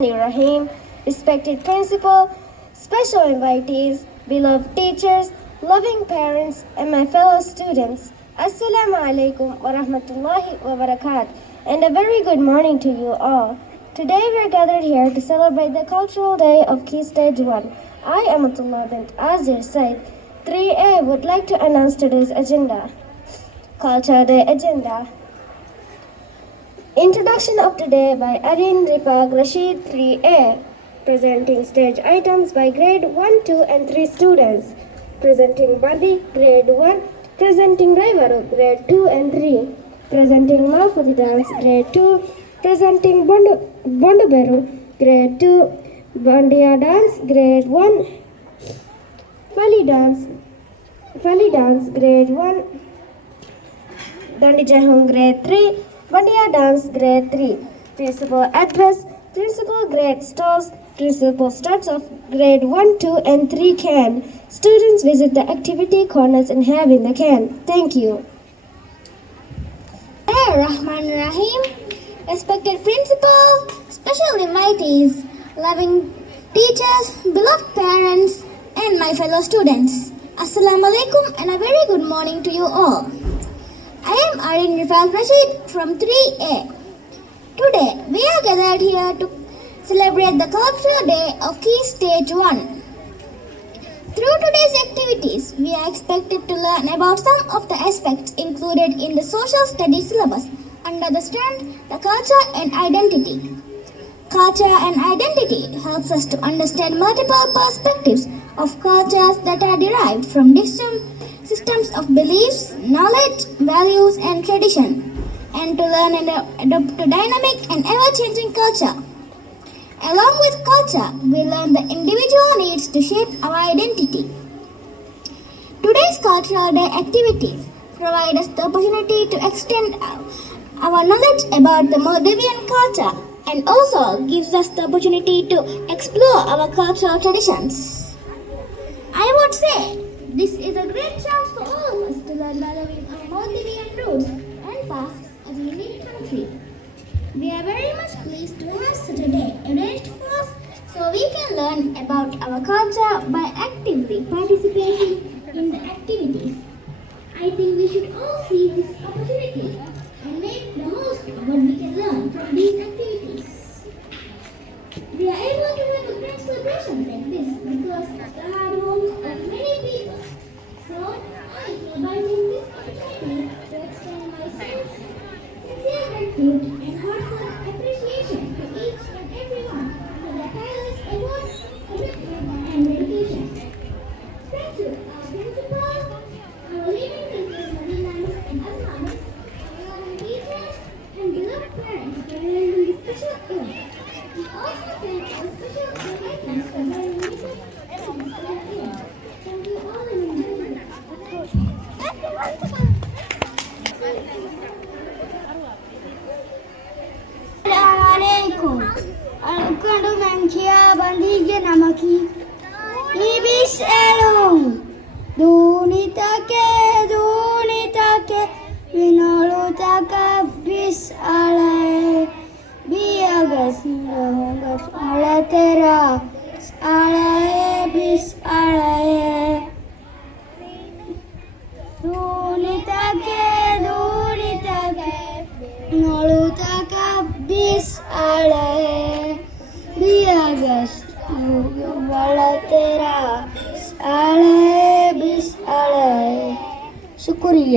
Rahim, respected principal, special invitees, beloved teachers, loving parents, and my fellow students. Assalamu alaikum wa rahmatullahi wa barakatuh, and a very good morning to you all. Today we are gathered here to celebrate the Cultural Day of Key Stage 1. I, Amatullah bint Azir Said, 3A, would like to announce today's agenda. Culture Day Agenda. Introduction of today by Arin Ripag Rashid 3A. Presenting stage items by grade 1, 2 and 3 students. Presenting Badi, grade 1. Presenting Raivaru, grade 2 and 3. Presenting Mahfudi dance, grade 2. Presenting Bondaberu, grade 2. Bandia dance, grade 1. Fali dance, grade 1. Dandi Jahum, grade 3. Bandia dance, grade 3. Principal address, principal grade stalls, principal starts of grade 1, 2 and 3 can. Students visit the activity corners and have in the can. Thank you. Rahman Rahim, respected principal, special invitees, loving teachers, beloved parents, and my fellow students. Assalamu alaikum and a very good morning to you all. I am Arin Rifal Rashid from 3A. Today, we are gathered here to celebrate the Cultural Day of Key Stage 1. Through today's activities, we are expected to learn about some of the aspects included in the Social Studies Syllabus under the strand, the culture and identity. Culture and identity helps us to understand multiple perspectives of cultures that are derived from different systems of beliefs, knowledge, values, and tradition, and to learn and adapt to dynamic and ever-changing culture. Along with culture, we learn the individual needs to shape our identity. Today's Cultural Day activities provide us the opportunity to extend our knowledge about the Maldivian culture and also gives us the opportunity to explore our cultural traditions. I would say this is a great chance for all of us to learn our Maldivian roots and past as a unique country. We are very much pleased to have such a day arranged for us so we can learn about our culture by actively participating in the activities. I think we should all seize this opportunity and make the most of what we can learn from these activities. We are able to have a great celebration like this because of the hard work of many people. So, I hereby take this opportunity to extend my sincere gratitude and heartfelt appreciation to each and everyone for their tireless effort, commitment, and dedication. Thank you, our principal, our living teachers, Madinans and Asmanas, our teachers, and beloved parents for arranging this special event. We also thank our special invitees for joining with us in this special event. Thank you all and enjoy it. Assalamualaikum. Alukando mankia bandige namaki. Ibis elung. Dunitake. Vinolutaka bis alai. Biagas nongas alatera. Alai bis alai. Dunitake. Nolutaka bis alai. Biagas balatera. Alai bis alai. Syukuriya.